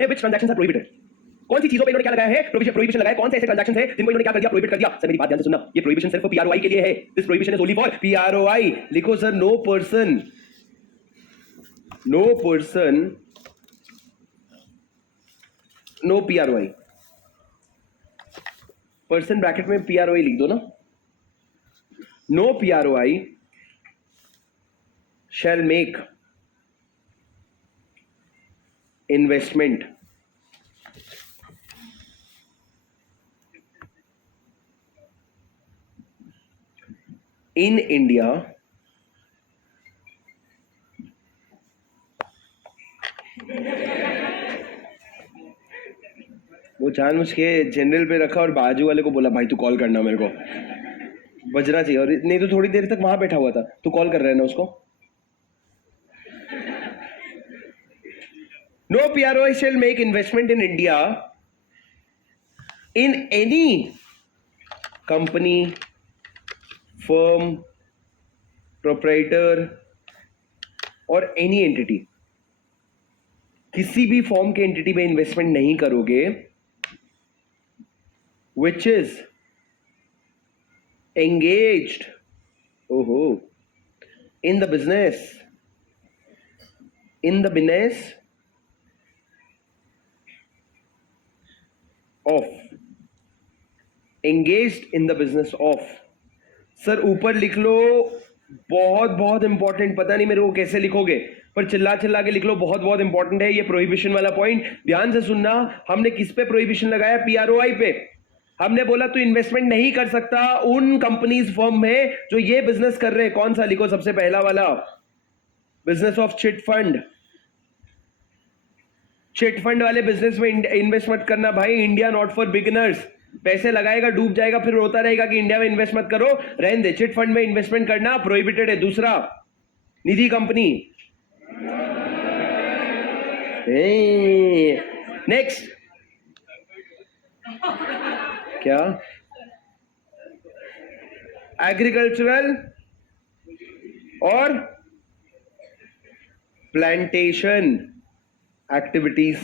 which transactions are prohibited? कौन सी चीजों पे इन्होंने क्या लगाया है? प्रोहिबिशन लगाया। कौन से ऐसे ट्रांजैक्शन है जिनको इन्होंने क्या कर दिया? प्रोहिबिट कर दिया। सर मेरी बात ध्यान से सुनना, ये प्रोहिबिशन सिर्फ पीआरओआई के लिए है। This prohibition is only for PROI. लिखो sir, no person, no PROI. Person bracket में पीआरओआई लिख दो ना। No PROI shall make investment in India वो जानबूझ के जनरल पे रखा और बाजू वाले को बोला भाई तू कॉल करना, मेरे को बजना चाहिए, और नहीं तो थोड़ी देर तक वहां बैठा हुआ था, तू कॉल कर रहा है ना उसको। No PRO shall make investment in India in any company, firm, proprietor और any entity। किसी भी फॉर्म के एंटिटी में इन्वेस्टमेंट नहीं करोगे which is engaged in the business of engaged in the business of। Sir ऊपर लिख लो, बहुत बहुत इंपॉर्टेंट। पता नहीं मेरे को कैसे लिखोगे, पर चिल्ला चिल्ला के लिख लो, बहुत बहुत इंपॉर्टेंट है ये प्रोहिबिशन वाला पॉइंट। ध्यान से सुनना, हमने किस पे प्रोहिबिशन लगाया? पीआरओआई पे। हमने बोला तू इन्वेस्टमेंट नहीं कर सकता उन कंपनीज फर्म में जो ये बिजनेस कर रहे हैं। कौन सा? लिखो सबसे पहला वाला, business of chit fund. Chit fund वाले बिजनेस में इन्वेस्ट मत करना भाई। India not for beginners. पैसे लगाएगा, डूब जाएगा, फिर रोता रहेगा कि इंडिया में इन्वेस्ट मत करो। रहने दे, चिट फंड में इन्वेस्टमेंट करना प्रोहिबिटेड है। दूसरा, निधि कंपनी। नेक्स्ट क्या? एग्रीकल्चरल और plantation activities.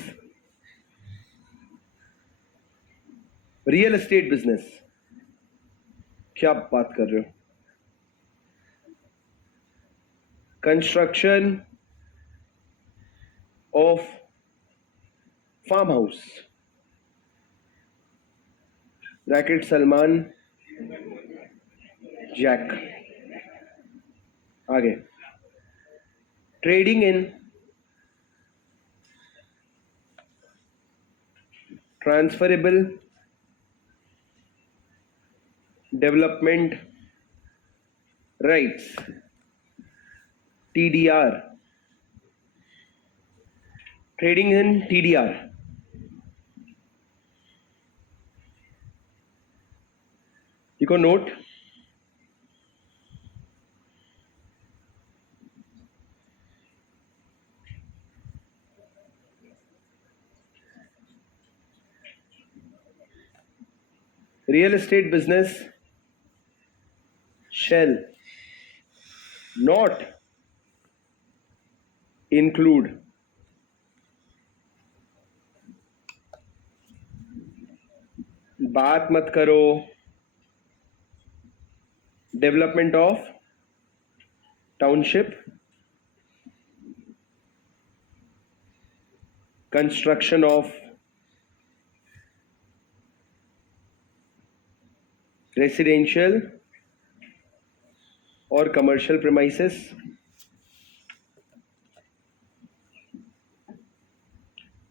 Real estate business. क्या बात कर रहे हो? कंस्ट्रक्शन ऑफ फार्म हाउस, रैकेट सलमान जैक। आगे, trading in transferable development rights, TDR। Trading in TDR। देखो note, real estate business shall not include बात मत करो development of township, construction of residential और कमर्शियल प्रेमाइसेस,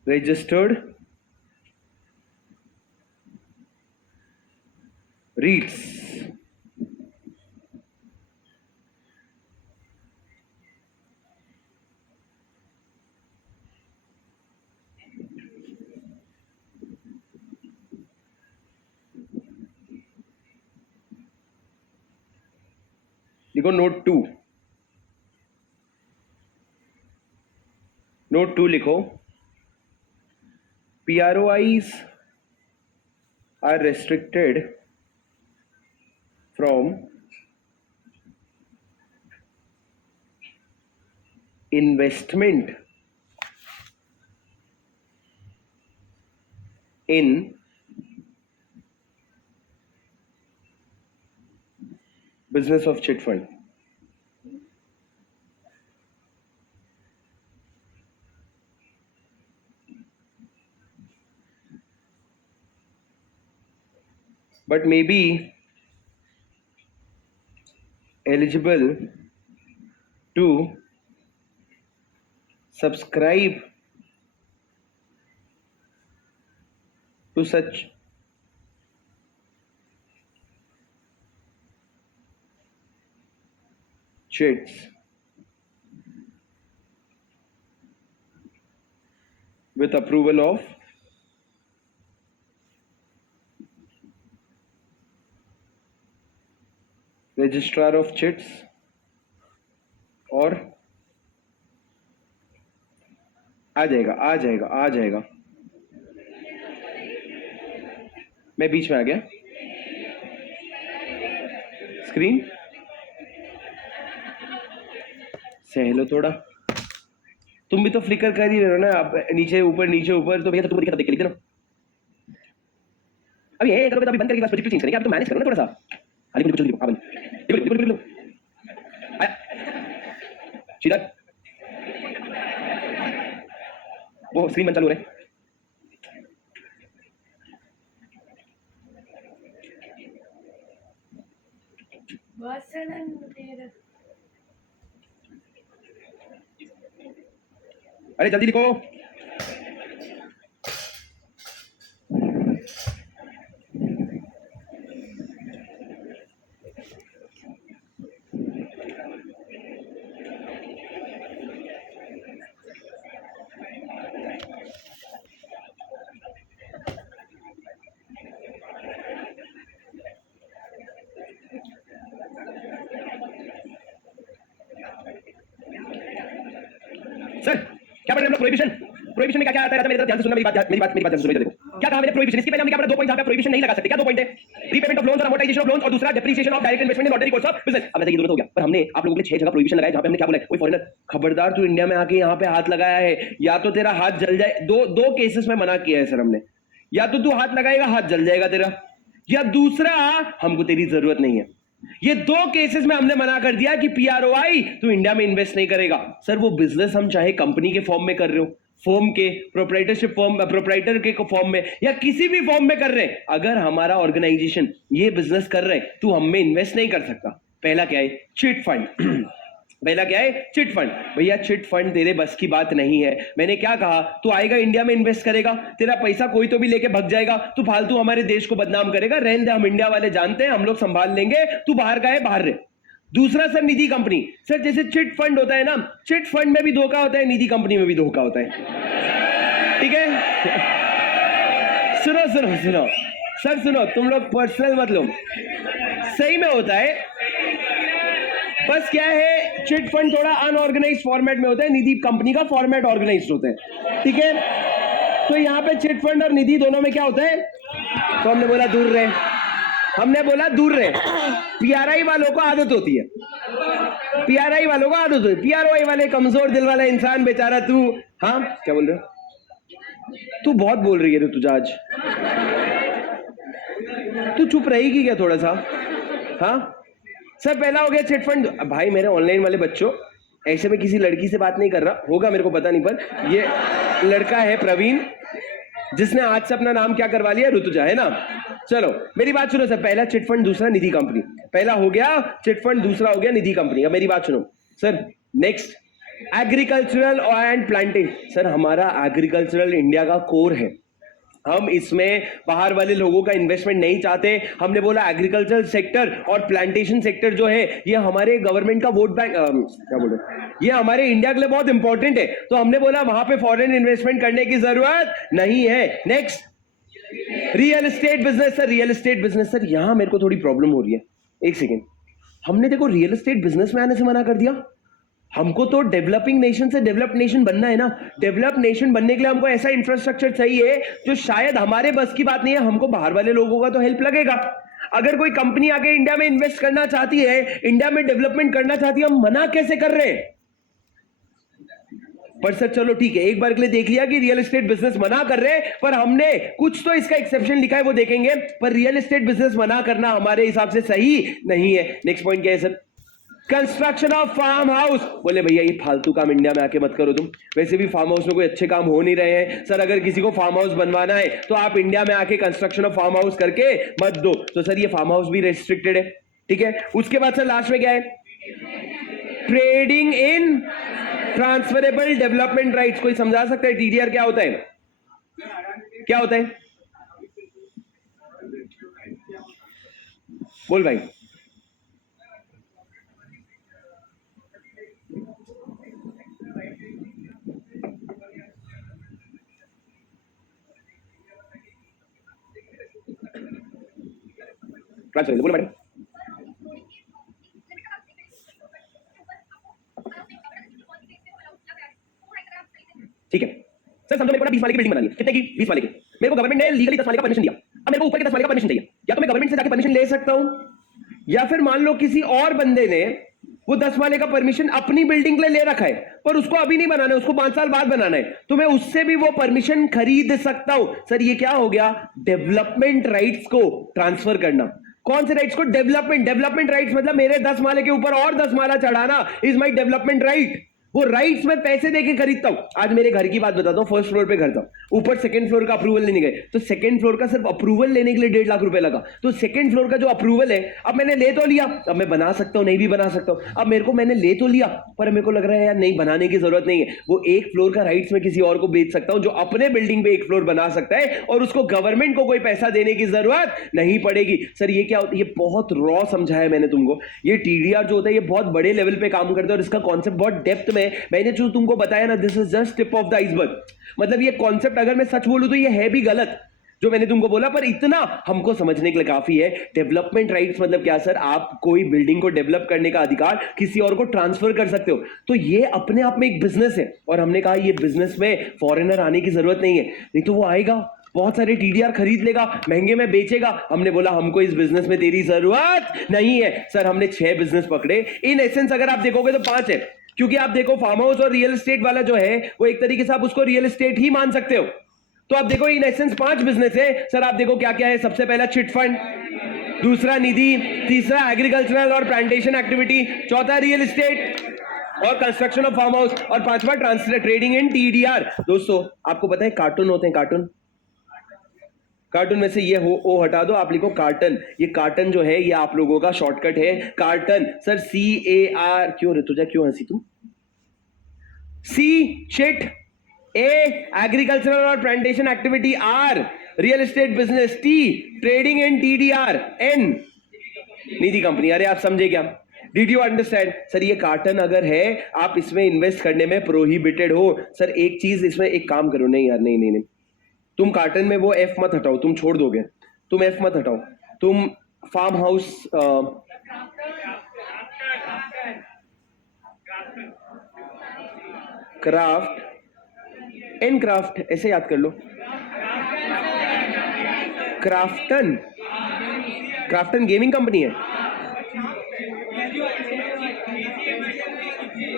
रजिस्टर्ड रीट्स। देखो नोट टू, नोट टू लिखो, PROIs are restricted from investment in business of chit fund. But may be eligible to subscribe to such chits with approval of registrar of chits और आ जाएगा मैं बीच में आ गया screen सहलो थोड़ा तुम भी तो फ्लिकर कर ही रहे हो ना आप नीचे ऊपर तो भैया तुम दिखा देख के लिख देना अब ये करोगे तो अभी बंद करके बस प्रोजेक्ट चेंज करेंगे आप तो मैनेज करो ना थोड़ा सा हाली कुछ लिखो अपन लिखो आया सीधा वो स्क्रीन बंद चालू हो रहा है अरे जल्दी लिखो सर क्या पढ़ रहे हैं हम लोग प्रोहिबिशन में क्या आता है मेरे ध्यान से सुनना मेरी बात ध्यान से सुनो देखो क्या कहा मैंने प्रोहिबिशन इसके पहले हमने क्या पढ़ा 2 पॉइंट जहां पे प्रोहिबिशन नहीं लगा सकते क्या 2 पॉइंट है रीपेमेंट ऑफ लोन्स और अमोर्टाइजेशन ऑफ लोन्स और दूसरा depreciation of direct investment in ordinary course of business अब ऐसा ये दोनों हो गया पर हमने आप लोगों के लिए 6 जगह प्रोहिबिशन लगाया जहां पे हमने क्या बोला कोई फॉरेनर खबरदार तू इंडिया में आके यहां पे हाथ लगाया है या तो तेरा हाथ जल जाए दो केसेस में मना किया है सर हमने या तो तू हाथ लगाएगा हाथ जल जाएगा तेरा या दूसरा हमको तेरी जरूरत नहीं है ये 2 केसेस में हमने मना कर दिया कि पीआरओआई तू इंडिया में इन्वेस्ट नहीं करेगा सर वो बिजनेस हम चाहे कंपनी के फॉर्म में कर रहे हो फॉर्म के प्रोप्राइटरशिप फॉर्म प्रोप्राइटर के फॉर्म में या किसी भी फॉर्म में कर रहे हैं अगर हमारा ऑर्गेनाइजेशन ये बिजनेस कर रहे हैं तू हम में इन्वेस्ट नहीं कर सकता पहला क्या है चिट फंड पहला क्या है चिट फंड भैया चिट फंड तेरे बस की बात नहीं है मैंने क्या कहा तू आएगा इंडिया में इन्वेस्ट करेगा तेरा पैसा कोई तो भी लेके भग जाएगा तू फालतू हमारे देश को बदनाम करेगा रहने दे हम इंडिया वाले जानते हैं हम लोग संभाल लेंगे तू बाहर का है बाहर रहे दूसरा सर निधि कंपनी सर जैसे चिट फंड होता है ना चिट फंड में भी धोखा होता है निधि कंपनी में भी धोखा होता है ठीक है सुनो सर सुनो तुम लोग पर्सनल मत लो सही में होता है बस क्या है चिट फंड थोड़ा अनऑर्गेनाइज फॉर्मेट में होता है निधि कंपनी का फॉर्मेट ऑर्गेनाइज होता है ठीक है तो यहाँ पे चिट फंड और निधि दोनों में क्या होता है तो हमने बोला दूर रहे पीआरआई वालों को आदत होती है पीआरओआई वाले कमजोर दिल वाला इंसान बेचारा तू हाँ क्या बोल रहे हो तू बहुत बोल रही है तुझा आज तू चुप रहेगी क्या थोड़ा सा हाँ सर पहला हो गया चिट फंड भाई मेरे ऑनलाइन वाले बच्चों ऐसे में किसी लड़की से बात नहीं कर रहा होगा मेरे को पता नहीं पर ये लड़का है प्रवीण जिसने आज से अपना नाम क्या करवा लिया ऋतुजा है ना चलो मेरी बात सुनो सर पहला चिट फंड दूसरा निधि कंपनी पहला हो गया चिट फंड दूसरा हो गया निधि कंपनी अब मेरी बात सुनो sir next agricultural and plantation sir हमारा एग्रीकल्चरल इंडिया का कोर है हम इसमें बाहर वाले लोगों का इन्वेस्टमेंट नहीं चाहते हमने बोला एग्रीकल्चर सेक्टर और प्लांटेशन सेक्टर जो है ये हमारे गवर्नमेंट का वोट बैंक क्या बोले ये हमारे इंडिया के लिए बहुत इंपॉर्टेंट है तो हमने बोला वहां पे फॉरेन इन्वेस्टमेंट करने की जरूरत नहीं है next real estate business sir यहां मेरे को थोड़ी प्रॉब्लम हो रही है एक सेकेंड हमने देखो रियल एस्टेट बिजनेस में आने से मना कर दिया हमको तो डेवलपिंग नेशन से डेवलप्ड नेशन बनना है ना डेवलप्ड नेशन बनने के लिए हमको ऐसा इंफ्रास्ट्रक्चर चाहिए जो शायद हमारे बस की बात नहीं है हमको बाहर वाले लोगों का तो हेल्प लगेगा अगर कोई कंपनी आके इंडिया में इन्वेस्ट करना चाहती है इंडिया में डेवलपमेंट करना चाहती है हम मना कैसे कर रहे हैं पर सर चलो ठीक है, एक बार के लिए देख लिया कि रियल एस्टेट बिजनेस मना कर रहे हैं, पर हमने कुछ तो इसका एक्सेप्शन लिखा है वो देखेंगे, पर रियल एस्टेट बिजनेस मना करना हमारे हिसाब से सही नहीं है। नेक्स्ट पॉइंट क्या है sir? Construction of farm house. बोले भैया ये फालतू काम इंडिया में आके मत करो तुम, वैसे भी फार्म हाउस में कोई अच्छे काम हो नहीं रहे हैं। सर अगर किसी को फार्म हाउस बनवाना है तो आप इंडिया में आके कंस्ट्रक्शन ऑफ फार्म हाउस करके मत दो। तो सर ये फार्म हाउस भी रेस्ट्रिक्टेड है, ठीक है। उसके बाद सर लास्ट में क्या है? Trading in transferable development rights. कोई समझा सकता है टीडीआर क्या होता है? क्या होता है? बोल भाई। बोलो मैडम। ठीक है सर, समझो मेरे को ना 20 माले की बिल्डिंग बनानी है। कितने की? 20 माले की। मेरे को गवर्नमेंट ने लीगली 10 माले का परमिशन दिया। अब मेरे को ऊपर के 10 माले का परमिशन चाहिए। या तो मैं गवर्नमेंट से जाके परमिशन ले सकता हूं, या फिर मान लो किसी और बंदे ने वो 10 माले का परमिशन अपनी बिल्डिंग के लिए ले रखा है, पर उसको अभी नहीं बनाना है, उसको 5 साल बाद बनाना है, तो मैं उससे भी वो परमिशन खरीद सकता हूं। सर ये क्या हो गया? डेवलपमेंट राइट्स को ट्रांसफर करना। कौन से राइट्स को? डेवलपमेंट राइट्स मतलब मेरे 10 माले के ऊपर और 10 माला चढ़ाना इज माई डेवलपमेंट राइट। वो राइट्स मैं पैसे देके खरीदता हूं। आज मेरे घर की बात बताता हूं, फर्स्ट फ्लोर पे घर था, ऊपर सेकंड फ्लोर का अप्रूवल लेने गए, तो सेकंड फ्लोर का सिर्फ अप्रूवल लेने के लिए 1.5 लाख रुपए लगा। तो सेकंड फ्लोर का जो अप्रूवल है, अब मैंने ले तो लिया, अब मैं बना सकता हूं, नहीं भी बना सकता हूं। अब मेरे को मैंने ले तो लिया, पर मेरे को लग रहा है यार नहीं, बनाने की जरूरत नहीं है। वो एक फ्लोर का राइट्स में किसी और को बेच सकता हूं जो अपने बिल्डिंग पे एक फ्लोर बना सकता है, और उसको गवर्नमेंट को कोई पैसा देने की जरूरत नहीं पड़ेगी। सर ये क्या होता है? ये बहुत रॉ समझाया मैंने तुमको। ये टीडीआर जो होता है ये बहुत बड़े लेवल पे काम करता है, और इसका कॉन्सेप्ट बहुत डेप्थ में मैंने जो तुमको बताया ना, this is just tip of the iceberg. मतलब ये कॉन्सेप्ट अगर मैं सच बोलूं तो ये है भी गलत जो मैंने तुमको बोला, पर इतना हमको समझने के लिए काफी है। डेवलपमेंट राइट्स मतलब क्या सर? आप कोई बिल्डिंग को डेवलप करने का अधिकार किसी और को ट्रांसफर कर सकते हो। तो ये अपने आप में एक बिजनेस है, और हमने कहा ये बिजनेस में फॉरेनर आने की जरूरत नहीं है, नहीं तो वो आएगा, बहुत सारे टीडीआर खरीद लेगा, महंगे में बेचेगा। हमने बोला हमको इस बिजनेस में तेरी जरूरत नहीं है। सर हमने 6 बिजनेस पकड़े, इन एसेंस अगर आप देखोगे तो 5 है, क्योंकि आप देखो फार्म हाउस और रियल एस्टेट वाला जो है वो एक तरीके से आप उसको रियल एस्टेट ही मान सकते हो। तो आप देखो इन एसेंस 5 बिजनेस है। सर आप देखो क्या क्या है? सबसे पहला चिट फंड, दूसरा निधि, तीसरा एग्रीकल्चरल और प्लांटेशन एक्टिविटी, चौथा रियल एस्टेट और कंस्ट्रक्शन ऑफ फार्म हाउस, और पांचवा ट्रेडिंग इन टीडीआर। दोस्तों आपको पता है कार्टून होते हैं, कार्टून में से ये ओ हटा दो, आप लिखो कार्टन। ये कार्टन जो है ये आप लोगों का शॉर्टकट है कार्टन। Sir CAR। क्यों ऋतुजा, क्यों हंसी तुम? C शिट, A एग्रीकल्चरल और plantation activity, R real estate business, T trading in TDR, N Nidhi company. अरे आप समझे क्या? Did you understand? सर ये कार्टन अगर है, आप इसमें इन्वेस्ट करने में प्रोहिबिटेड हो। सर एक चीज इसमें, एक काम करो, नहीं यार नहीं नहीं नहीं, तुम कार्टन में वो F मत हटाओ, तुम छोड़ दोगे, तुम F मत हटाओ, तुम फार्म हाउस क्राफ्ट, एन क्राफ्ट ऐसे याद कर लो, क्राफ्टन, क्राफ्टन गेमिंग कंपनी है,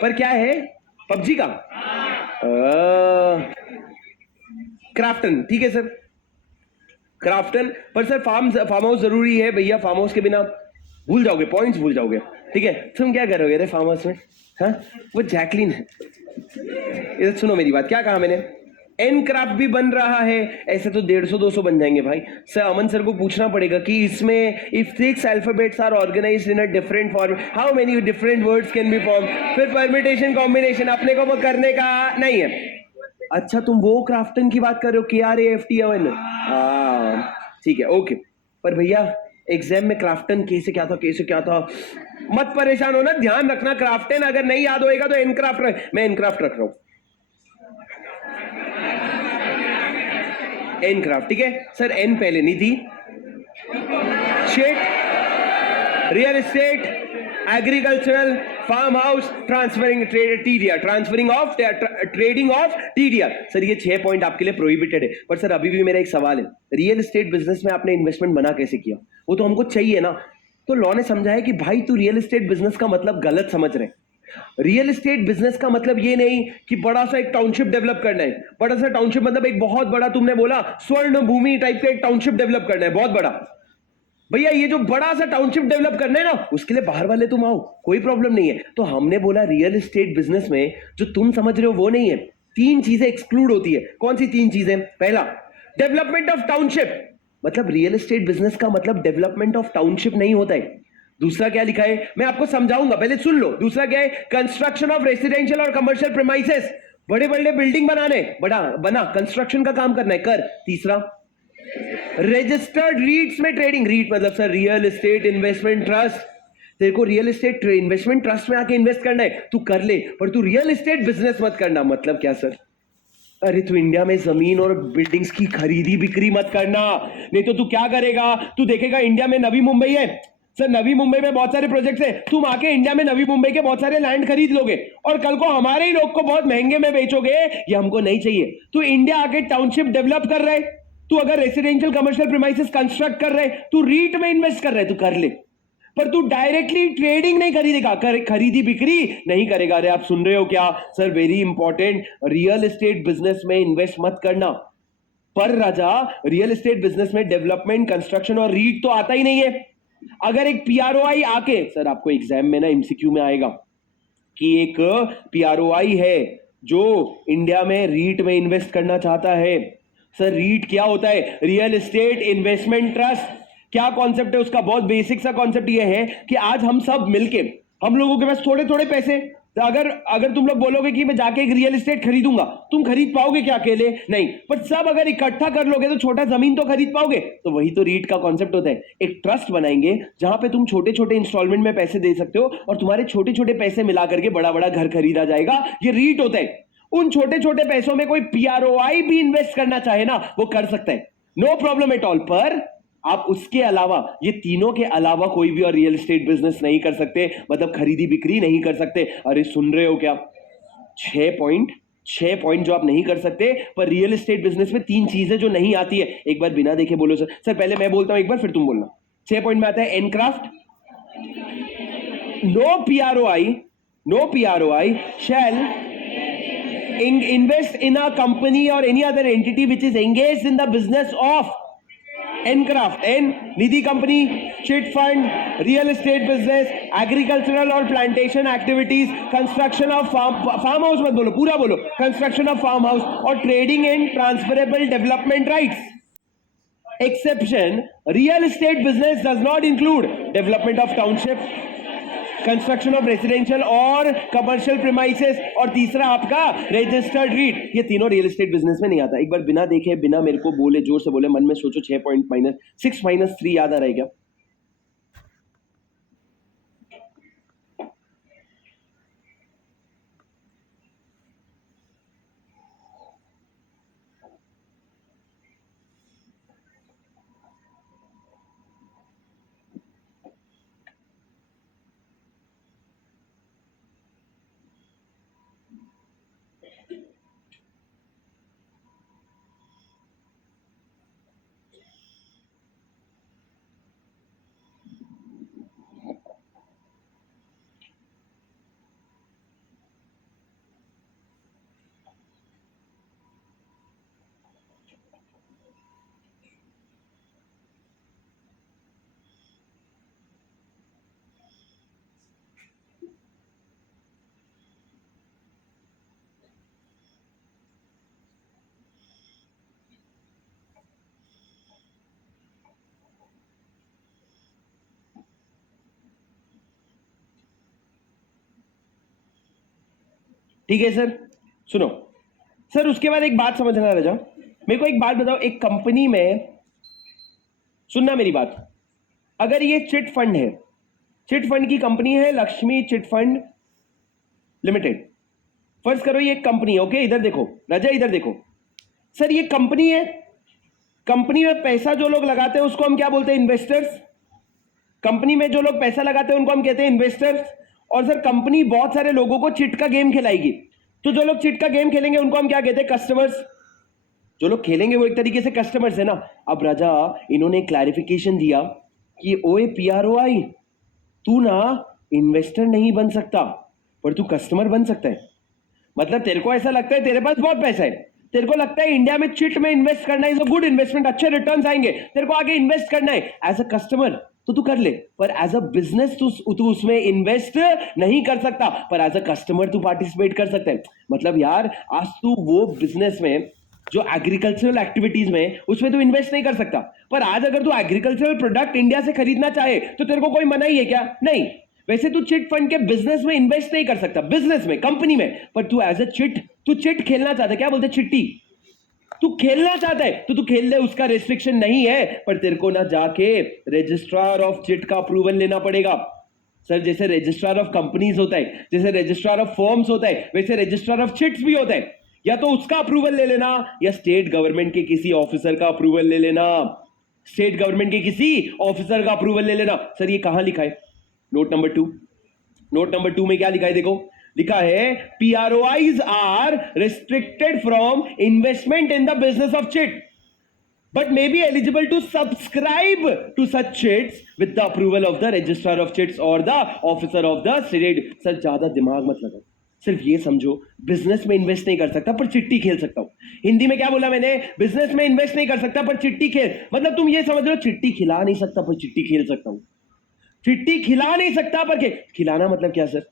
पर क्या है? पबजी का क्राफ्टन, ठीक है सर क्राफ्टन। पर सर फार्म हाउस जरूरी है भैया, फार्म हाउस के बिना भूल जाओगे, पॉइंट्स भूल जाओगे, ठीक है। तुम क्या करोगे रे फार्म हाउस में? हाँ वो जैकलिन है। इधर सुनो मेरी बात, क्या कहा मैंने? एन क्राफ्ट भी बन रहा है, ऐसे तो 150-200 बन जाएंगे भाई। सर अमन सर को पूछना पड़ेगा कि इसमें if 6 alphabets are organized in a different form, how many different words can be form? फिर परम्यूटेशन कॉम्बिनेशन अपने को वो करने का नहीं है। अच्छा तुम वो क्राफ्टन की बात कर रहे हो, KRAFTON? ठीक है ओके। पर भैया एग्जाम में क्राफ्टन कैसे क्या था, कैसे क्या था, मत परेशान होना, ध्यान रखना। क्राफ्टन अगर नहीं याद होएगा तो एनक्राफ्ट, मैं एनक्राफ्ट रख रहा हूं, एनक्राफ्ट, ठीक है सर। एन पहले निधि, शेट, real estate, agricultural, farm house, transferring TDR, transferring of trading of TDR। Sir ये 6 पॉइंट आपके लिए प्रोहिबिटेड है। पर सर अभी भी मेरा एक सवाल है, रियल एस्टेट बिजनेस में आपने इन्वेस्टमेंट मना कैसे किया? वो तो हमको चाहिए ना। तो लॉ ने समझा है कि भाई तू रियल एस्टेट बिजनेस का मतलब गलत समझ रहे, रियल एस्टेट बिजनेस का मतलब ये नहीं कि बड़ा सा एक टाउनशिप डेवलप करना है। बड़ा सा टाउनशिप मतलब एक बहुत बड़ा, तुमने बोला स्वर्ण भूमि टाइप का एक टाउनशिप डेवलप करना है, बहुत बड़ा। भैया ये जो बड़ा सा टाउनशिप डेवलप करना है ना, उसके लिए बाहर वाले तुम आओ, कोई प्रॉब्लम नहीं है। तो हमने बोला रियल एस्टेट बिजनेस में जो तुम समझ रहे हो वो नहीं है, तीन चीजें एक्सक्लूड होती है। कौन सी तीन चीजें? पहला, डेवलपमेंट ऑफ टाउनशिप, मतलब रियल एस्टेट बिजनेस का मतलब डेवलपमेंट ऑफ टाउनशिप नहीं होता है। दूसरा क्या लिखा है, मैं आपको समझाऊंगा, पहले सुन लो। दूसरा क्या है, कंस्ट्रक्शन ऑफ रेसिडेंशियल और कमर्शियल प्रीमाइसेस, बड़े बड़े बिल्डिंग बनाने, बना कंस्ट्रक्शन का काम करना है, कर। तीसरा, रजिस्टर्ड रीट्स में ट्रेडिंग, रीट मतलब sir real estate investment trust, तेरे को रियल एस्टेट इन्वेस्टमेंट ट्रस्ट में आके इन्वेस्ट करना है, तू कर ले, पर तू रियल एस्टेट बिजनेस मत करना। मतलब क्या सर? अरे तू इंडिया में जमीन और बिल्डिंग्स की खरीदी बिक्री मत करना, नहीं तो तू क्या करेगा, तू देखेगा इंडिया में नवी मुंबई है सर, नवी मुंबई में बहुत सारे प्रोजेक्ट्स है, तुम आके इंडिया में नवी मुंबई के बहुत सारे लैंड खरीद लोगे और कल को हमारे ही लोग को बहुत महंगे में बेचोगे, ये हमको नहीं चाहिए। तू इंडिया आके टाउनशिप डेवलप कर रहे, तू अगर रेसिडेंशियल कमर्शियल प्रीमाइसेस कंस्ट्रक्ट कर रहे, तू रीट में इन्वेस्ट कर रहे, तू कर ले, पर तू डायरेक्टली ट्रेडिंग नहीं खरीदेगा, खरीदी बिक्री नहीं करेगा। अरे आप सुन रहे हो क्या sir? Very important, real estate business में इन्वेस्ट मत करना। पर राजा, रियल एस्टेट बिजनेस में डेवलपमेंट, कंस्ट्रक्शन और रीट तो आता ही नहीं है। अगर एक पीआरओआई आके, सर आपको एग्जाम में ना एमसीक्यू में आएगा कि एक पीआरओआई है जो इंडिया में रीट में इन्वेस्ट करना चाहता है। सर रीट क्या होता है? Real estate investment trust. क्या कॉन्सेप्ट है उसका? बहुत बेसिक सा कॉन्सेप्ट ये है कि आज हम सब मिलके, हम लोगों के पास थोड़े थोड़े पैसे, तो अगर तुम लोग बोलोगे कि मैं जाके एक रियल एस्टेट खरीदूंगा, तुम खरीद पाओगे क्या अकेले? नहीं, पर सब अगर इकट्ठा कर लोगे तो छोटा जमीन तो खरीद पाओगे। तो वही तो रीट का कॉन्सेप्ट होता है। एक ट्रस्ट बनाएंगे जहां पे तुम छोटे छोटे इंस्टॉलमेंट में पैसे दे सकते हो और तुम्हारे छोटे छोटे पैसे मिला करके बड़ा बड़ा घर खरीदा जाएगा, ये रीट होता है। उन छोटे छोटे पैसों में कोई पीआरओआई भी इन्वेस्ट करना चाहे ना, वो कर सकता है, नो प्रॉब्लम एट ऑल। पर आप उसके अलावा, ये तीनों के अलावा कोई भी और रियल एस्टेट बिजनेस नहीं कर सकते, मतलब खरीदी बिक्री नहीं कर सकते। अरे सुन रहे हो क्या? 6 पॉइंट जो आप नहीं कर सकते, पर रियल एस्टेट बिजनेस में 3 चीजें जो नहीं आती है। एक बार बिना देखे बोलो सर। सर पहले मैं बोलता हूं एक बार, फिर तुम बोलना। 6 पॉइंट में आता है एनक्राफ्ट, no PROI shall invest in a company or any other entity which is engaged in the business of एनक्राफ्ट, एन Nidhi company, chit fund, real estate business, agricultural और plantation activities, construction of farm house मत बोलो, पूरा बोलो, construction of farm house और trading in transferable development rights. Exception, real estate business does not include development of township, construction of residential और commercial premises, और तीसरा आपका रजिस्टर्ड रीट। ये तीनों रियल एस्टेट बिजनेस में नहीं आता। एक बार बिना देखे, बिना मेरे को बोले, जोर से बोले, मन में सोचो, 6 पॉइंट माइनस 6 माइनस 3 याद आ रहा है क्या? ठीक है सर, सुनो सर, उसके बाद एक बात समझना रह जाओ, मेरे को एक बात बताओ, एक कंपनी में, सुनना मेरी बात, अगर ये चिट फंड है, चिट फंड की कंपनी है लक्ष्मी चिट फंड लिमिटेड, फर्ज करो ये एक कंपनी है, ओके, इधर देखो राजा, इधर देखो सर, ये कंपनी है, कंपनी में पैसा जो लोग लगाते हैं उसको हम क्या बोलते हैं? इन्वेस्टर्स। कंपनी में जो लोग पैसा लगाते हैं उनको हम कहते हैं इन्वेस्टर्स। और सर कंपनी बहुत सारे लोगों को चिट का गेम खिलाएगी, तो जो लोग चिट का गेम खेलेंगे उनको हम क्या कहते हैं? कस्टमर्स। जो लोग खेलेंगे वो एक तरीके से कस्टमर्स है ना। अब राजा, इन्होंने क्लैरिफिकेशन दिया कि ओए पीआरओआई, तू ना इन्वेस्टर नहीं बन सकता, पर तू कस्टमर बन सकता है। मतलब तेरे को ऐसा लगता है तेरे पास बहुत पैसा है, तेरे को लगता है इंडिया में चिट में इन्वेस्ट करना इज अ गुड इन्वेस्टमेंट, अच्छे रिटर्न्स आएंगे, तेरे को आगे इन्वेस्ट करना है एज अ कस्टमर तो तू कर ले, पर एज अ बिजनेस तू उसमें इन्वेस्ट नहीं कर सकता, पर एज अ कस्टमर तू पार्टिसिपेट कर सकता है। मतलब यार आज तू वो बिजनेस में जो एग्रीकल्चरल एक्टिविटीज में उसमें तू इन्वेस्ट नहीं कर सकता, पर आज अगर तू एग्रीकल्चरल प्रोडक्ट इंडिया से खरीदना चाहे तो तेरे को कोई मना ही है क्या? नहीं। वैसे तू चिट फंड के बिजनेस में इन्वेस्ट नहीं कर सकता, बिजनेस में कंपनी में, पर तू एज अ तू चिट खेलना चाहता है, क्या बोलते चिट्टी, तू खेलना चाहता है तो तू खेल ले, उसका रेस्ट्रिक्शन नहीं है, पर तेरे को ना जाके रजिस्ट्रार ऑफ चिट का अप्रूवल लेना पड़ेगा। सर जैसे रजिस्ट्रार ऑफ कंपनीज होता है, जैसे रजिस्ट्रार ऑफ फर्म्स होता है, वैसे रजिस्ट्रार ऑफ चिट्स भी होता है, या तो उसका अप्रूवल ले लेना या स्टेट गवर्नमेंट के किसी ऑफिसर का अप्रूवल ले लेना, स्टेट गवर्नमेंट के किसी ऑफिसर का अप्रूवल ले लेना। सर ये कहां लिखा है? नोट नंबर 2, नोट नंबर 2 में क्या लिखा है देखो, लिखा है PROIs are restricted from investment in the business of chit but may be eligible to subscribe to such chits with the approval of the registrar of chits or the officer of the state। Sir ज्यादा दिमाग मत लगाओ, सिर्फ ये समझो business में invest नहीं कर सकता पर चिट्टी खेल सकता हूं। हिंदी में क्या बोला मैंने? बिजनेस में इन्वेस्ट नहीं कर सकता पर चिट्टी खेल, मतलब तुम ये समझ लो चिट्टी खिला नहीं सकता पर चिट्टी खेल सकता हूं। चिट्टी खिला नहीं सकता पर खिलाना मतलब क्या सर?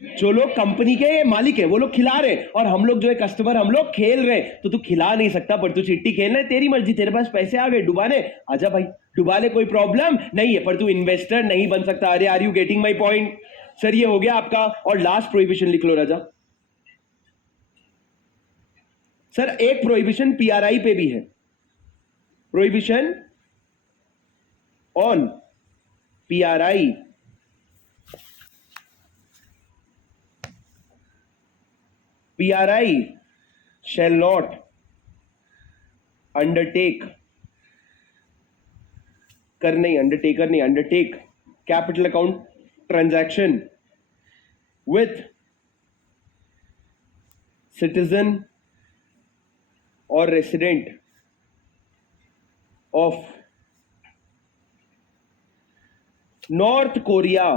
जो लोग कंपनी के मालिक है वो लोग खिला रहे और हम लोग जो है कस्टमर हम लोग खेल रहे, तो तू खिला नहीं सकता पर तू चिट्टी खेलना है, तेरी मर्जी, तेरे पास पैसे आ गए डुबाने, आजा भाई डुबा ले, कोई प्रॉब्लम नहीं है, पर तू इन्वेस्टर नहीं बन सकता। अरे are you getting my point? Sir ये हो गया आपका। और लास्ट प्रोहिबिशन लिख लो राजा। सर एक प्रोहिबिशन PRI पे भी है, prohibition on PRI PRI shall not undertake undertake capital account transaction with citizen or resident of North Korea,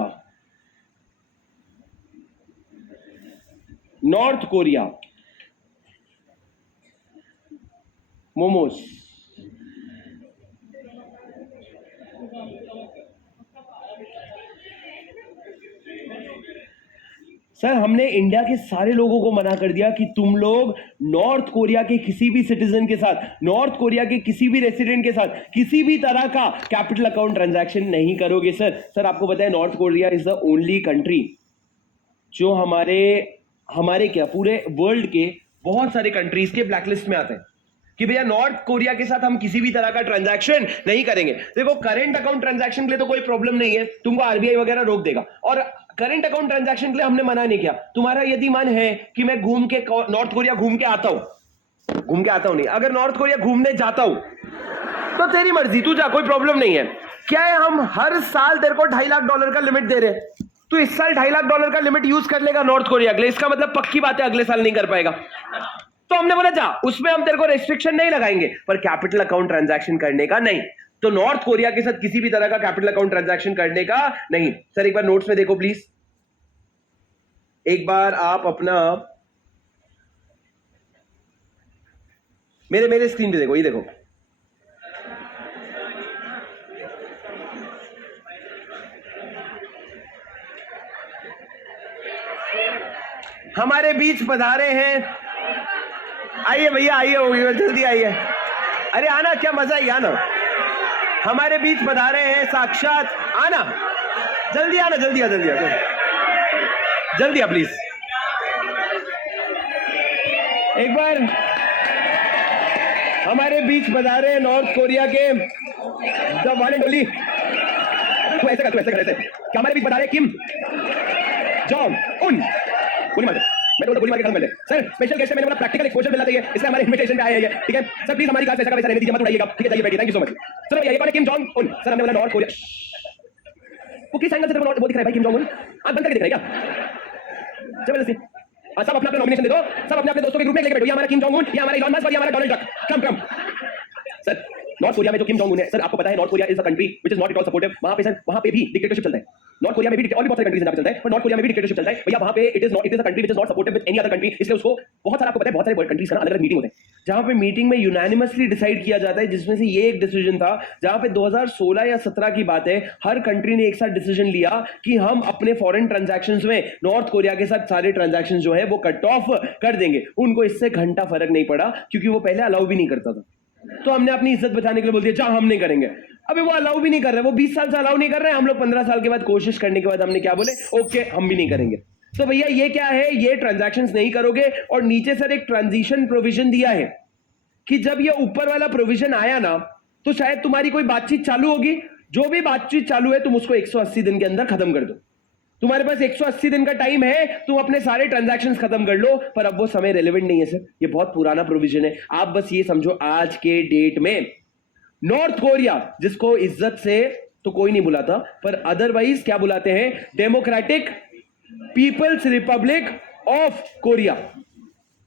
momos. Sir हमने इंडिया के सारे लोगों को मना कर दिया कि तुम लोग नॉर्थ कोरिया के किसी भी सिटीजन के साथ, नॉर्थ कोरिया के किसी भी रेसिडेंट के साथ किसी भी तरह का कैपिटल अकाउंट ट्रांजैक्शन नहीं करोगे। सर आपको पता है north Korea is the only country जो हमारे क्या पूरे वर्ल्ड के बहुत सारे कंट्रीज के ब्लैकलिस्ट में आते हैं कि भैया नॉर्थ कोरिया के साथ हम किसी भी तरह का ट्रांजैक्शन नहीं करेंगे। देखो करेंट अकाउंट ट्रांजैक्शन के लिए तो कोई प्रॉब्लम नहीं है, तुमको RBI वगैरह रोक देगा, और करेंट अकाउंट ट्रांजैक्शन के लिए हमने मना नहीं किया। तुम्हारा यदि मन है कि मैं घूम के नॉर्थ कोरिया घूम के आता हूं नहीं, अगर नॉर्थ कोरिया घूमने जाता हूं तो तेरी मर्जी, तू जा, कोई प्रॉब्लम नहीं है। क्या है, हम हर साल तेरे को $2.5 लाख का लिमिट दे रहे हैं, तू इस साल $2.5 लाख का लिमिट यूज कर लेगा नॉर्थ कोरिया के लिए, इसका मतलब पक्की बात है अगले साल नहीं कर पाएगा। तो हमने बोला जा, उसमें हम तेरे को रेस्ट्रिक्शन नहीं लगाएंगे, पर कैपिटल अकाउंट ट्रांजैक्शन करने का नहीं। तो नॉर्थ कोरिया के साथ किसी भी तरह का कैपिटल अकाउंट ट्रांजैक्शन करने का नहीं। सर एक बार नोट्स में देखो प्लीज, एक बार आप अपना मेरे स्क्रीन पे देखो, ये देखो हमारे बीच पधारे हैं, आइए भैया आइए, होगी जल्दी आइए, अरे आना, क्या मजा ही, आना, हमारे बीच पधारे हैं साक्षात, आना जल्दी, आना जल्दी आ प्लीज। एक बार हमारे बीच पधारे हैं नॉर्थ कोरिया के द वन एंड ओनली, ऐसे क्या हमारे बीच पधारे किम जोंग उन, गोली मार, मैं तो गोली मार के खत्म कर दे। सर स्पेशल गेस्ट है, मैंने बोला प्रैक्टिकल एक्सपोजर मिलना चाहिए, इसलिए हमारे इनविटेशन पे आए हैं, ठीक है सर, प्लीज हमारी कार पैसा का पैसा रहने दीजिए, मत उड़ाइएगा, ठीक है जाइए बैठिए, thank you so much. Sir भैया ये कौन है? Kim Jong Un. सर हमने बोला नॉर्थ कोरिया, वो किस एंगल से तेरे को वो दिख रहा है भाई, किम जोंग उन आप बंद करके दिख रहा है क्या? जबरदस्ती सब अपना नॉमिनेशन दे दो, सब अपने दोस्तों के ग्रुप में लेके बैठो, ये हमारा किम जोंग उन, ये हमारा इलॉन मस्क और ये हमारा डोनाल्ड ट्रम्प, कम सर नॉर्थ कोरिया में जो किम जोंग उन है, सर आपको पता है north Korea is a country which is not at all supportive. वहां पे सर वहां पे भी डिक्टेटरशिप चलता है। नॉर्थ कोरिया में भी और भी बहुत सारे कंट्रीज चलता है, पर नॉर्थ कोरिया में भी डिक्टेटरशिप चलता है भैया। वहां पे it is a country which is not supportive with any other country, इसलिए उसको बहुत सारा आपको पता है बहुत सारे कंट्रीज का अलग अलग मीटिंग होते हैं, जहां पे मीटिंग में यूनानिमसली डिसाइड किया जाता है, जिसमें से ये एक डिसीजन था जहां पे 2016 या 17 की बात है, हर कंट्री ने एक साथ डिसीजन लिया कि हम अपने फॉरेन ट्रांजैक्शंस में नॉर्थ कोरिया के साथ सारे ट्रांजैक्शंस जो है वो कट ऑफ कर देंगे। उनको इससे घंटा फर्क नहीं पड़ा, क्योंकि वो पहले अलाउ भी नहीं करता था। तो हमने अपनी इज्जत बचाने के लिए बोल दिया जा हम नहीं करेंगे। अबे वो अलाउ भी नहीं कर रहे, वो 20 साल से अलाउ नहीं कर रहे हैं, हम लोग 15 साल के बाद कोशिश करने के बाद हमने क्या बोले, ओके हम भी नहीं करेंगे। तो भैया ये क्या है, ये ट्रांजैक्शंस नहीं करोगे। और नीचे सर एक ट्रांजिशन प्रोविजन दिया है कि जब ये ऊपर वाला प्रोविजन आया ना, तो शायद तुम्हारी कोई बातचीत चालू होगी, जो भी बातचीत चालू है तुम उसको 180 दिन के अंदर खत्म कर दो। तुम्हारे पास 180 दिन का टाइम है, तुम अपने सारे ट्रांजैक्शंस खत्म कर लो। पर अब वो समय रेलेवेंट नहीं है सर, ये बहुत पुराना प्रोविजन है। आप बस ये समझो आज के डेट में नॉर्थ कोरिया, जिसको इज्जत से तो कोई नहीं बुलाता, पर अदरवाइज क्या बुलाते हैं, democratic people's republic of Korea,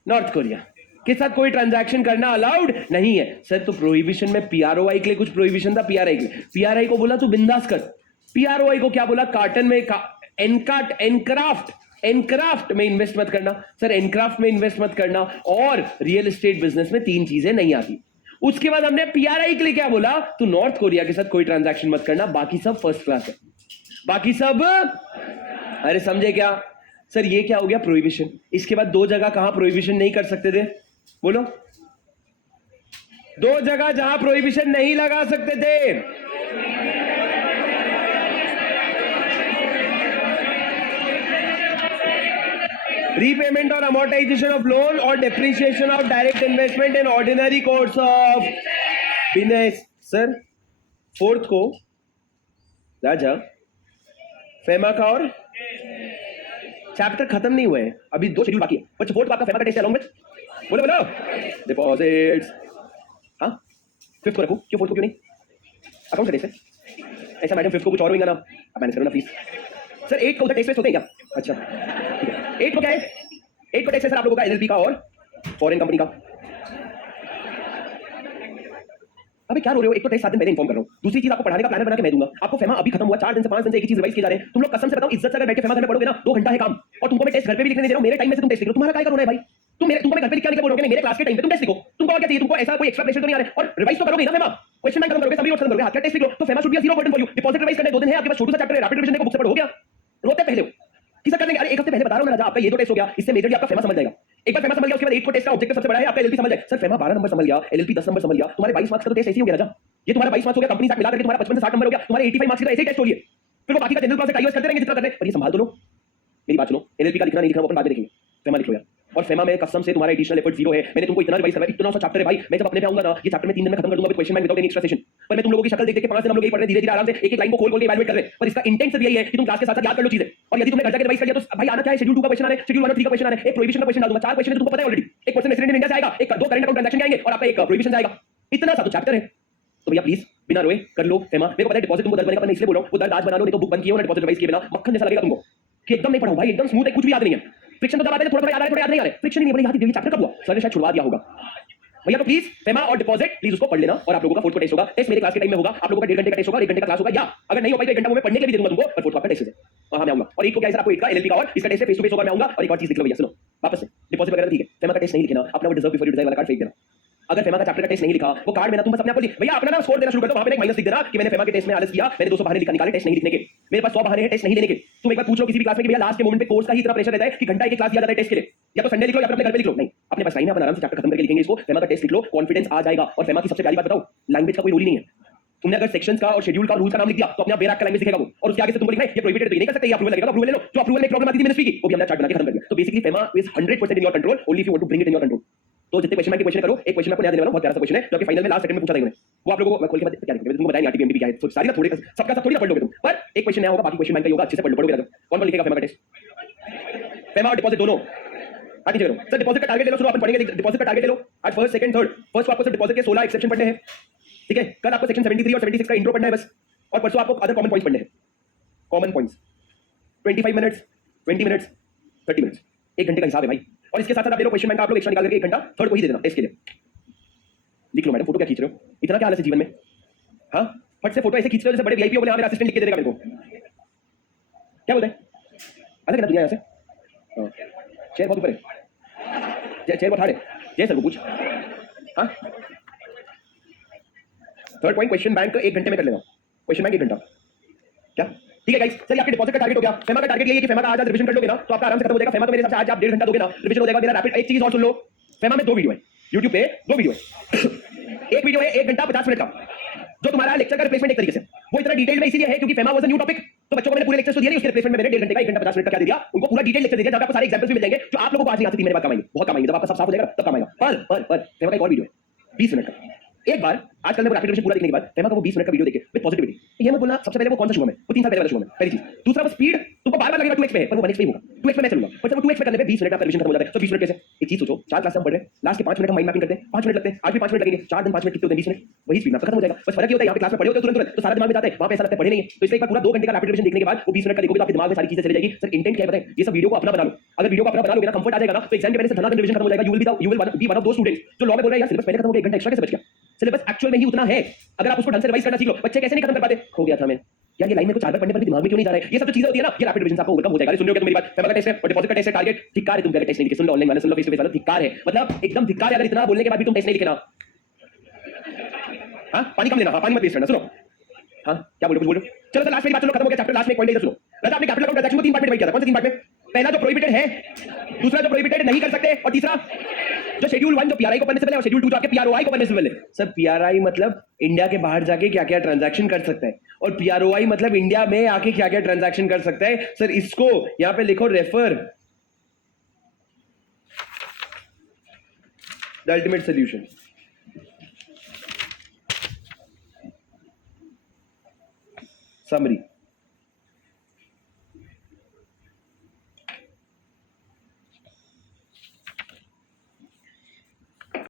north Korea के साथ कोई ट्रांजैक्शन करना अलाउड नहीं है सर। तो प्रोहिबिशन में पीआरओआई के लिए कुछ प्रोहिबिशन था, पीआरआई के लिए, पीआरआई को बोला तू बिंदास कर। पीआरओआई को क्या बोला, कार्टन में एनक्राफ्ट में इन्वेस्ट मत करना सर, एनक्राफ्ट में इन्वेस्ट मत करना, और रियल एस्टेट बिजनेस में 3 चीजें नहीं आती। उसके बाद हमने पीआरआई के लिए क्या बोला, तू नॉर्थ कोरिया के साथ कोई ट्रांजैक्शन मत करना, बाकी सब फर्स्ट क्लास है, बाकी सब। अरे समझे क्या सर, ये क्या हो गया प्रोहिबिशन। इसके बाद 2 जगह कहां प्रोहिबिशन नहीं कर सकते थे, बोलो 2 जगह जहां प्रोहिबिशन नहीं लगा सकते थे। रीपेमेंट और अमोर्टाइजेशन ऑफ लोन और depreciation of direct investment in ordinary course of business. Sir 4th को राजा फेमा का और चैप्टर खत्म नहीं हुए हैं, अभी 2 शेड्यूल बाकी है, बट 4th को आपका फेमा का टेस्ट है अलॉन्ग विद, बोलो बोलो डिपॉजिट्स। हाँ 5th को रखूं, क्यों 4th को क्यों नहीं, अकाउंट का टेस्ट है ऐसा मैडम, 5th को कुछ और होगा ना, आप मैनेज करो ना प्लीज। सर 8 को उधर टेस्ट होते हैं क्या, अच्छा ठीक है। 8 को क्या है, 8 को टेस्ट है सर आप लोगों का एलएलपी का और फॉरेन कंपनी का। अबे क्या रो रहे हो, एक तो टेस्ट 7 दिन पहले इन्फॉर्म कर रहा हूं, दूसरी चीज आपको पढ़ाने का प्लानर बना के मैं दूंगा। आपको फेमा अभी खत्म हुआ, 4 दिन से 5 दिन से एक ही चीज रिवाइज किए जा रहे हैं। तुम लोग कसम से बताओ, इज्जत से अगर बैठ के फेमा घर में पढ़ोगे ना 2 घंटा है काम, और तुमको मैं टेस्ट घर पे भी लिखने दे रहा हूं, मेरे टाइम में से तुम टेस्ट लिखो, तुम्हारा काय करोगे भाई, तुमको मैं घर पे लिख के बोलोगे, मेरे क्लास के टाइम पे तुम टेस्ट लिखो, तुमको और क्या चाहिए, तुमको ऐसा कोई एक्स्ट्रा प्रेशर तो नहीं आ रहा है, और रिवाइज तो करोगे ना फेमा, क्वेश्चन बैंक खत्म करोगे, सभी नोट्स खत्म करोगे, हाथ का टेस्ट लिख लो, तो FEMA should be 0 burden for you. Deposit revise करने 2 दिन है आपके पास, छोटा सा चैप्टर है, रैपिड रिवीजन को बुक से पढ़ो, हो गया। रोते पहले हो कि सर कर लेंगे, अरे 1 हफ्ते पहले बता रहा हूं ना राजा, आपका ये तो टेस्ट हो गया, इससे मेजरली आपका फेमा समझ जाएगा। एक बार फेमा समझ गया, उसके बाद 8 को टेस्ट का ऑब्जेक्टिव सबसे बड़ा है आपका एलएलपी समझ जाए। सर फेमा 12 नंबर समझ गया, एलएलपी 10 नंबर समझ गया, तुम्हारे 22 मार्क्स का तो टेस्ट ऐसे ही हो गया राजा, ये तुम्हारा 22 मार्क्स हो गया, कंपनी साथ मिला करके तुम्हारा 55 से 60 नंबर हो गया, तुम्हारे 85 मार्क्स का ऐसे ही टेस्ट हो रही है। फिर वो बाकी का जनरल क्लास से टाइवर्स करते रहेंगे जितना करते हैं, पर ये संभाल तो लो, मेरी बात सुनो, एलएलपी का लिखना नहीं लिखना वो अपन बाद में देखेंगे, फेमा लिख लो यार। और फेमा में कसम से तुम्हारा एडिशनल एफर्ट 0 है, मैंने तुमको इतना रिवाइज करवाया, इतना सा चैप्टर है भाई, मैं जब अपने पे आऊंगा ना ये चैप्टर में 3 दिन में खत्म कर दूंगा with question bank without any extra session. पर मैं तुम लोगों की शक्ल देख के 5 दिन हम लोग यही पढ़ रहे हैं, धीरे-धीरे आराम से एक-एक लाइन को खोल-खोल के इवैल्यूएट कर रहे हैं, पर इसका इंटेंट सिर्फ यही है कि तुम क्लास के साथ-साथ याद कर लो चीजें। और यदि तुमने घर जाके रिवाइज कर लिया तो भाई आना क्या है, शेड्यूल 2 का क्वेश्चन आ रहा है, शेड्यूल 1 और 3 का क्वेश्चन आ रहा है, एक प्रोहिबिशन का क्वेश्चन डाल दूंगा, 4 क्वेश्चन है तुमको पता है ऑलरेडी, एक क्वेश्चन रेसिडेंट इन इंडिया से आएगा, एक 2 करंट अकाउंट ट्रांजैक्शन के आएंगे, और आपका एक प्रोहिबिशन जाएगा, इतना सा तो चैप्टर है। तो भैया प्लीज बिना रोए कर लो फेमा। मेरे को पता है डिपॉजिट तुमको दर्द बनेगा, पर मैं इसलिए बोल रहा हूं वो दर्द आज बना लो, नहीं तो बुक बंद किए हो ना, डिपॉजिट रिवाइज किए बिना मक्खन जैसा लगेगा तुमको कि एकदम नहीं पढ़ाऊं भाई, एकदम स्मूथ है, कुछ भी याद नहीं है। फ्रिक्शन तो जब आते हैं थोड़ा-थोड़ा याद आ रहा है, थोड़ा याद नहीं आ रहा है, फ्रिक्शन ही नहीं है, बोले यार ये चैप्टर कब हुआ, सर ने शायद छुड़वा दिया होगा। भैया तो प्लीज फेमा और डिपॉजिट प्लीज उसको पढ़ लेना, और आप लोगों का 4th को टेस्ट होगा, टेस्ट मेरे क्लास के टाइम में होगा, आप लोगों का 1.5 घंटे का टेस्ट होगा, 1 घंटे का क्लास होगा, या अगर नहीं हो पाई तो 1 घंटा मैं पढ़ने के लिए दे दूंगा तुमको, पर 4th का टेस्ट है। हां मैं आऊंगा। और एक को क्या है सर, आपको 8 का एलएलपी का और इसका टेस्ट है, फेस टू फेस होगा, मैं आऊंगा। और एक और चीज लिख लो भैया, सुनो वापस से, डिपॉजिट वगैरह ठीक है, फेमा का टेस्ट नहीं लिखना, अपना वो डिजर्व बिफोर यू डिजायर वाला कार्ड फेंक देना। अगर फेमा का चैप्टर का टेस्ट नहीं लिखा, वो कार्ड में ना तुम बस अपने आप को भैया अपना ना स्कोर देना शुरू कर दो, वहां पे एक माइनस लिख देना कि मैंने फेमा के टेस्ट में आलस किया, मैंने 200 बहाने निकाले टेस्ट नहीं लिखने के, मेरे पास 100 बहाने हैं टेस्ट नहीं लेने के। तुम एक बार पूछ लो किसी भी क्लास में कि भैया लास्ट के मोमेंट पे कोर्स का ही इतना प्रेशर रहता है कि घंटा एक क्लास दिया जाता है टेस्ट के लिए, या तो संडे लिख लो या फिर अपने घर पे लिख लो, नहीं अपने पास टाइम है, अपन आराम से चैप्टर खत्म करके लिखेंगे इसको, फेमा का टेस्ट लिख लो, कॉन्फिडेंस आ जाएगा। और फेमा की सबसे प्यारी बात बताओ, लैंग्वेज का कोई रूल ही नहीं है, तुमने अगर सेक्शंस का और शेड्यूल का रूल का नाम लिख दिया तो अपने आप बेराक का लैंग्वेज दिखेगा वो, और उसके आगे से तुमको लिखना है ये प्रोहिबिटेड, तो ये नहीं कर सकते, ये अप्रूवल लगेगा, अप्रूवल ले लो, जो अप्रूवल में प्रॉब्लम आती थी मिनिस्ट्री की वो भी हमने चार्ट बना के खत्म कर दिया। तो basically FEMA is 100% in your control, only if you want to bring it in your control. तो जितने क्वेश्चन बैंक के क्वेश्चन करो, एक क्वेश्चन मैं आपको नया देने वाला हूं, बहुत प्यारा सा क्वेश्चन है जो कि फाइनल में लास्ट सेकंड में पूछा था इन्होंने, वो आप लोगों को मैं खोल के क्या लिखेंगे तुमको बताया नहीं, आरटीपीएमपी क्या है, तो सारी ना थोड़ी सबका सब थोड़ी ना पढ़ लोगे तुम, पर एक क्वेश्चन नया होगा, बाकी क्वेश्चन बैंक का होगा, अच्छे से पढ़ लो, पढ़ोगे ना। कौन कौन लिखेगा फेमा का टेस्ट, फेमा और डिपॉजिट दोनों आगे चलो सर। डिपॉजिट का टारगेट ले लो, शुरू अपन पढ़ेंगे डिपॉजिट का टारगेट ले लो आज, फर्स्ट सेकंड थर्ड। फर्स्ट को आपको सिर्फ डिपॉजिट के 16 एक्सेप्शन पढ़ने हैं, ठीक है, कल आपको सेक्शन 73 और 76 का इंट्रो पढ़ना है बस, और परसों आपको अदर कॉमन पॉइंट्स पढ़ने हैं, common points 25 minutes 20 minutes 30 minutes, 1 घंटे का हिसाब है भाई। और इसके साथ साथ आप ले लो क्वेश्चन बैंक का, आप लोग एक्स्ट्रा निकाल करके 1 घंटा थर्ड को ही दे देना टेस्ट के लिए। लिख लो मैडम, फोटो क्या खींच रहे हो। इतना क्या आलस है जीवन में? हाँ, फट से फोटो ऐसे खींचते हो जैसे बड़े वीआईपी हो, बोले हाँ मेरा असिस्टेंट लिख के दे देगा मेरे को। क्या बोलते हैं? अलग है ना दुनिया यहाँ से। हाँ, चेयर बहुत ऊपर है, चेयर बहुत हार्ड है। जय सर को पूछ। हाँ, थर्ड पॉइंट, क्वेश्चन बैंक 1 घंटे में कर लेगा। क्वेश्चन बैंक 1 घंटा। क्या? ठीक है गाइस, सर आपके डिपॉजिट का टारगेट हो गया। फेमा का टारगेट ये है कि फेमा का आज रिवीजन कर लोगे ना तो आपका आराम से खत्म हो जाएगा। फेमा तो मेरे हिसाब से आज आप 1.5 घंटा दोगे ना, रिवीजन हो जाएगा मेरा रैपिड। एक चीज और सुन लो, फेमा में 2 वीडियो है, YouTube पे 2 वीडियो है। एक वीडियो है 1 घंटा 50 मिनट का, जो तुम्हारा लेक्चर का रिप्लेसमेंट एक तरीके से। वो इतना डिटेल में इसीलिए है क्योंकि FEMA was a new topic, तो बच्चों को मैंने पूरे लेक्चर तो दिए नहीं, उसके रिप्लेसमेंट में मैंने 1.5 घंटे का 1 घंटा 50 मिनट का क्या दे दिया, उनको पूरा डिटेल लेक्चर दे दिया जहां पे आपको सारे एग्जांपल्स भी मिल जाएंगे जो आप लोगों को आज नहीं आती थी, मेरे बात कमाएंगे, बहुत कमाएंगे। जब आपका सब साफ हो जाएगा तब कमाएगा। पर फेमा का एक और वीडियो है 20 मिनट का। एक बार आजकल मैं रैपिड रिवीजन पूरा देखने के बाद फेमा का वो 20 मिनट का वीडियो देखे विद पॉजिटिविटी, ये मैं बोलना सबसे पहले वो कौन सा शुरू में, वो 3 साल पहले वाला शुरू में, पहली चीज। दूसरा वो स्पीड तुमको बार-बार लगेगा 2x पे है, पर वो 1x पे ही होगा। 2x पे मैं चलूंगा, पर जब वो 2x पे करने पे 20 मिनट का रिवीजन खत्म हो जाता है। तो 20 मिनट कैसे? एक चीज सोचो, 4 क्लास से हम पढ़ रहे हैं, लास्ट के 5 मिनट का माइंड मैपिंग करते हैं, 5 मिनट लगते हैं, आज भी 5 मिनट लगेंगे, 4 दिन 5 मिनट कितने होते हैं? 20 मिनट। वही स्पीड में आपका खत्म हो जाएगा। बस फर्क ये होता है यहाँ पे क्लास में पढ़े होते हो तुरंत तो सारा दिमाग में जाता है, वहां पे ऐसा लगता है पढ़े नहीं है। तो इसका एक बार पूरा 2 घंटे का रैपिड रिवीजन देखने के बाद वो 20 मिनट का देखोगे तो आपके दिमाग में सारी चीजें चली जाएगी। सर इंटेंट क्या है बताएं? ये सब वीडियो को अपना बना लो। अगर वीडियो को अपना बना लोगे ना, कंफर्ट आ जाएगा ना, तो एग्जाम के पहले से धनाधन रिवीजन खत्म हो जाएगा। You will be one of those students जो लॉ में बोल रहे हैं यार सिलेबस पहले खत्म हो गया, 1 घंटा एक्स्ट्रा कैसे बच गया? सिलेबस एक्चुअल में ही उतना है, अगर आप उसको ढंग से रिवाइज करना सीख लो। बच्चे कैसे नहीं खत्म कर पाते? हो गया था मैं यार, ये लाइन में को 4 बार पढ़ने पर भी दिमाग में क्यों नहीं जा रहा है? ये सब जो चीजें होती है ना, ये रैपिड रिवीजन से आपको ओवरकम हो जाएगा। सुन रहे हो क्या तुम मेरी बात? फेमा का टेस्ट है और डिपॉजिट का टेस्ट है, टारगेट धिक्कार है। तुम टेस्ट नहीं लिखे, सुन लो ऑनलाइन वाले, सुन लो फेस टू फेस वाला, धिक्कार है। मतलब एकदम धिक्कार है अगर इतना बोलने के बाद भी तुम टेस्ट नहीं लिखे ना। हाँ, पानी कम लेना, हाँ, पानी मत वेस्ट करना। सुनो, हाँ, क्या बोल रहे हो? चलो तो लास्ट में बात सुनो, खत्म हो गया चैप्टर। लास्ट में एक पॉइंट सुनो। राजा आपने कैपिटल अकाउंट ट्रांजैक्शन को 3 पार्ट में डिवाइड किया था। कौन से 3 पार्ट में? पहला जो प्रोहिबिटेड है, दूसरा जो प्रोहिबिटेड नहीं कर सकते, और तीसरा जो शेड्यूल 1 जो पीआरआई को परमिसिबल है, और शेड्यूल 2 जो आपके पीआरओआई को परमिसिबल है। सर पीआरआई मतलब इंडिया के बाहर जाके क्या-क्या ट्रांजैक्शन कर सकता है, और पीआरओआई मतलब इंडिया में आके क्या-क्या ट्रांजैक्शन कर सकता है। सर इसको यहां पे लिखो, refer the ultimate solution. Summary